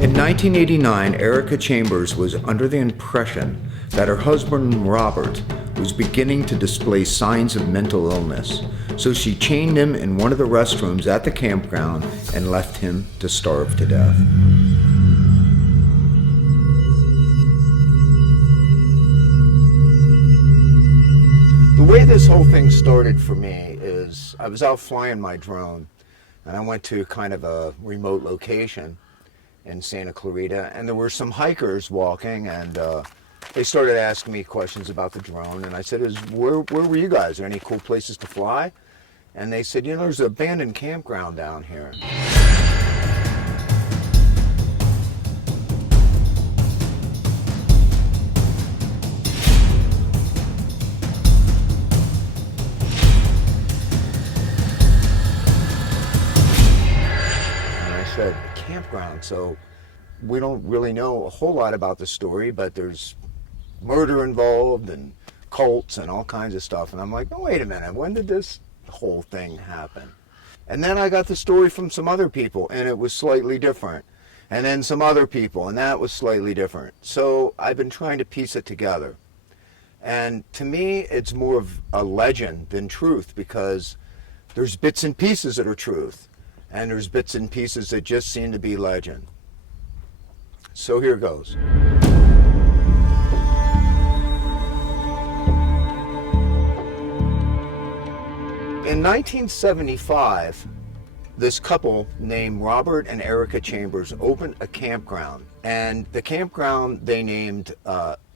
In 1989, Erica Chambers was under the impression that her husband Robert was beginning to display signs of mental illness, so she chained him in one of the restrooms at the campground and left him to starve to death. The way this whole thing started for me is I was out flying my drone, and I went to kind of a remote location in Santa Clarita, and there were some hikers walking, and they started asking me questions about the drone, and I said, where were you guys? Are there any cool places to fly? And they said, you know, there's an abandoned campground down here. A campground, so we don't really know a whole lot about the story, but there's murder involved and cults and all kinds of stuff. And I'm like, oh, wait a minute, when did this whole thing happen? And then I got the story from some other people, and it was slightly different. And then some other people, and that was slightly different. So I've been trying to piece it together. And to me, it's more of a legend than truth, because there's bits and pieces that are truth, and there's bits and pieces that just seem to be legend. So here goes. In 1975, this couple named Robert and Erica Chambers opened a campground, and the campground they named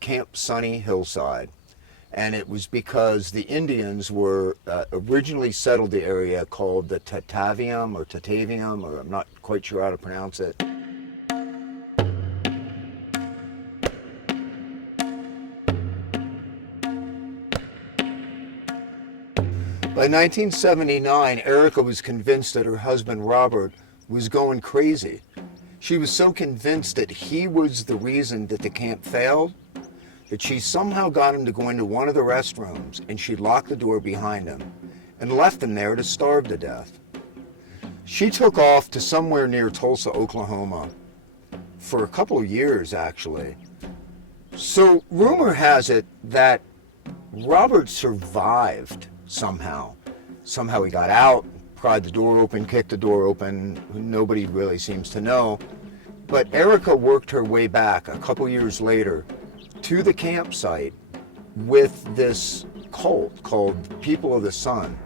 Camp Sunny Hillside. And it was because the Indians were originally settled the area called the Tatavium, or I'm not quite sure how to pronounce it. By 1979, Erica was convinced that her husband Robert was going crazy. She was so convinced that he was the reason that the camp failed, that she somehow got him to go into one of the restrooms, and she locked the door behind him and left him there to starve to death. She took off to somewhere near Tulsa, Oklahoma for a couple of years, actually. So rumor has it that Robert survived somehow. Somehow he got out, pried the door open, kicked the door open. Nobody really seems to know. But Erica worked her way back a couple years later to the campsite with this cult called People of the Sun.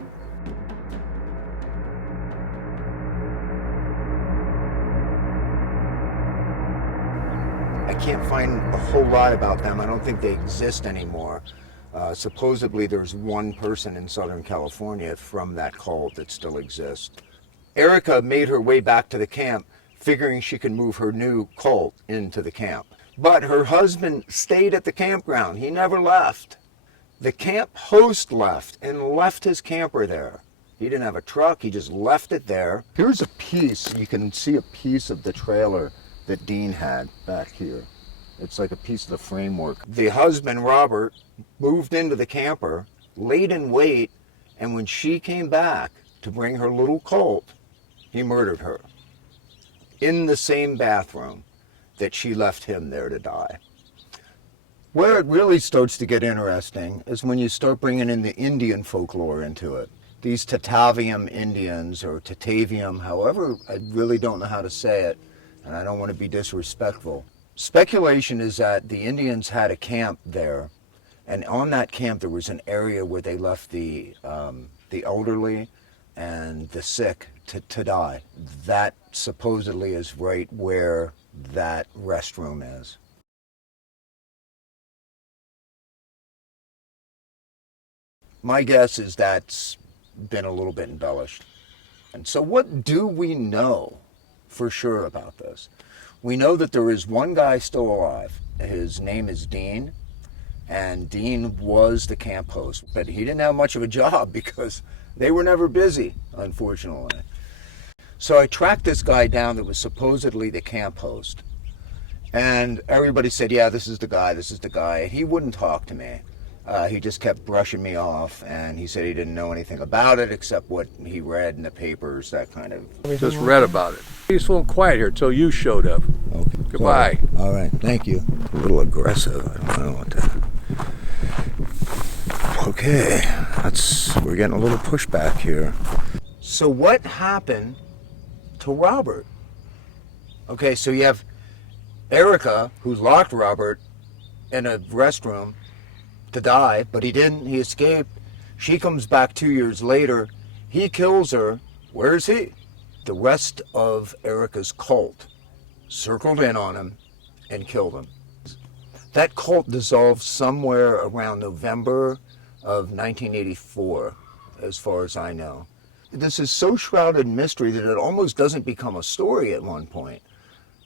I can't find a whole lot about them. I don't think they exist anymore. Supposedly there's one person in Southern California from that cult that still exists. Erica made her way back to the camp, figuring she could move her new cult into the camp. But her husband stayed at the campground. He never left. The camp host left and left his camper there. He didn't have a truck, he just left it there. Here's a piece, you can see a piece of the trailer that Dean had back here. It's like a piece of the framework. The husband, Robert, moved into the camper, laid in wait, and when she came back to bring her little colt, he murdered her in the same bathroom that she left him there to die. Where it really starts to get interesting is when you start bringing in the Indian folklore into it. These Tatavium Indians, or Tatavium, however, I really don't know how to say it, and I don't want to be disrespectful. Speculation is that the Indians had a camp there, and on that camp there was an area where they left the elderly and the sick to die. That supposedly is right where that restroom is. My guess is that's been a little bit embellished. And so what do we know for sure about this? We know that there is one guy still alive. His name is Dean, and Dean was the camp host, but he didn't have much of a job because they were never busy, unfortunately. So I tracked this guy down that was supposedly the camp host. And everybody said, yeah, this is the guy, this is the guy. And he wouldn't talk to me. He just kept brushing me off, and he said he didn't know anything about it except what he read in the papers, that kind of. Just read about it. Peaceful and quiet here till you showed up. Okay. Goodbye. All right, thank you. A little aggressive. I don't know what to... Okay, we're getting a little pushback here. So what happened to Robert? Okay, so you have Erica, who locked Robert in a restroom to die, but he didn't. He escaped. She comes back 2 years later. He kills her. Where is he? The rest of Erica's cult circled in on him and killed him. That cult dissolved somewhere around November of 1984, as far as I know. This is so shrouded in mystery that it almost doesn't become a story at one point.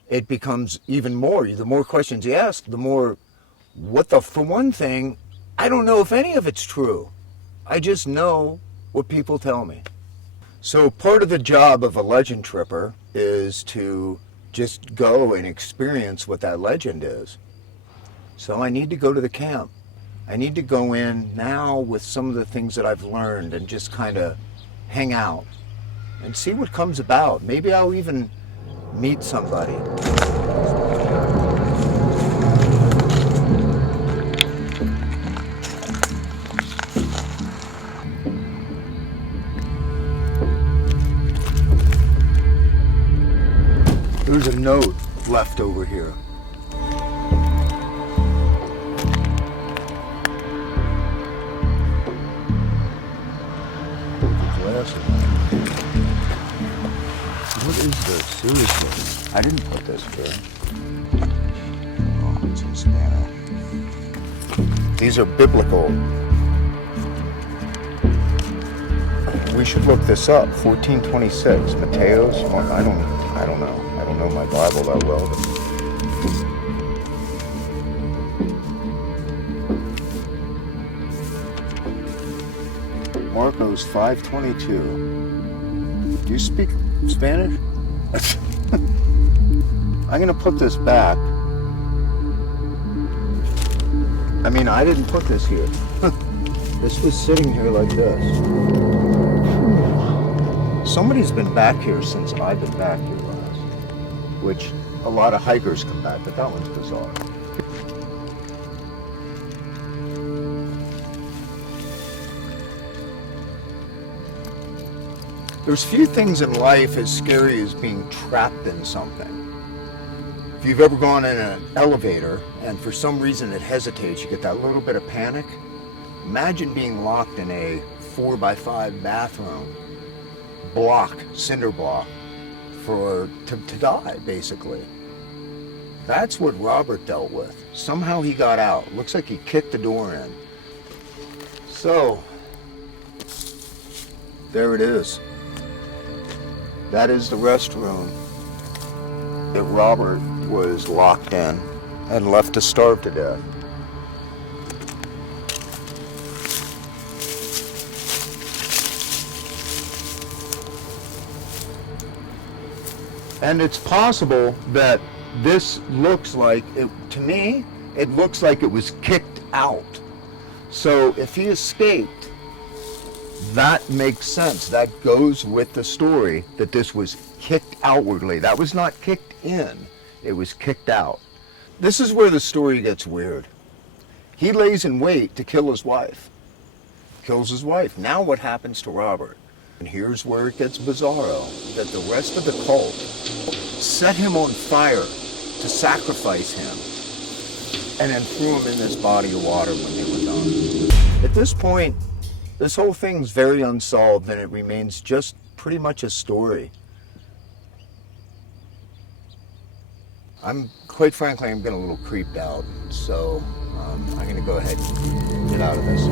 It becomes even more. The more questions you ask, the more, for one thing, I don't know if any of it's true. I just know what people tell me. So part of the job of a legend tripper is to just go and experience what that legend is. So I need to go to the camp. I need to go in now with some of the things that I've learned and just kind of hang out and see what comes about. Maybe I'll even meet somebody. There's a note left over here. What is this? Seriously? I didn't put this here. Oh, it's in Spanish. These are biblical. We should look this up. 1426, Mateos. I don't know. I don't know my Bible that well. Marcos 5:22. Do you speak Spanish? I'm gonna put this back. I mean, I didn't put this here. This was sitting here like this. Somebody's been back here since I've been back here last, which a lot of hikers come back, but that one's bizarre. There's few things in life as scary as being trapped in something. If you've ever gone in an elevator and for some reason it hesitates, you get that little bit of panic. Imagine being locked in a 4x5 bathroom, cinder block, to die, basically. That's what Robert dealt with. Somehow he got out. Looks like he kicked the door in. So, there it is. That is the restroom that Robert was locked in and left to starve to death. And it's possible that this looks like, to me, it looks like it was kicked out. So if he escaped, that makes sense. That goes with the story that this was kicked outwardly. That was not kicked in, it was kicked out. This is where the story gets weird. He lays in wait to kill his wife. Kills his wife. Now what happens to Robert? And here's where it gets bizarro, that the rest of the cult set him on fire to sacrifice him and then threw him in this body of water when they were done. At this point, this whole thing's very unsolved and it remains just pretty much a story. Quite frankly, I'm getting a little creeped out, so I'm going to go ahead and get out of this.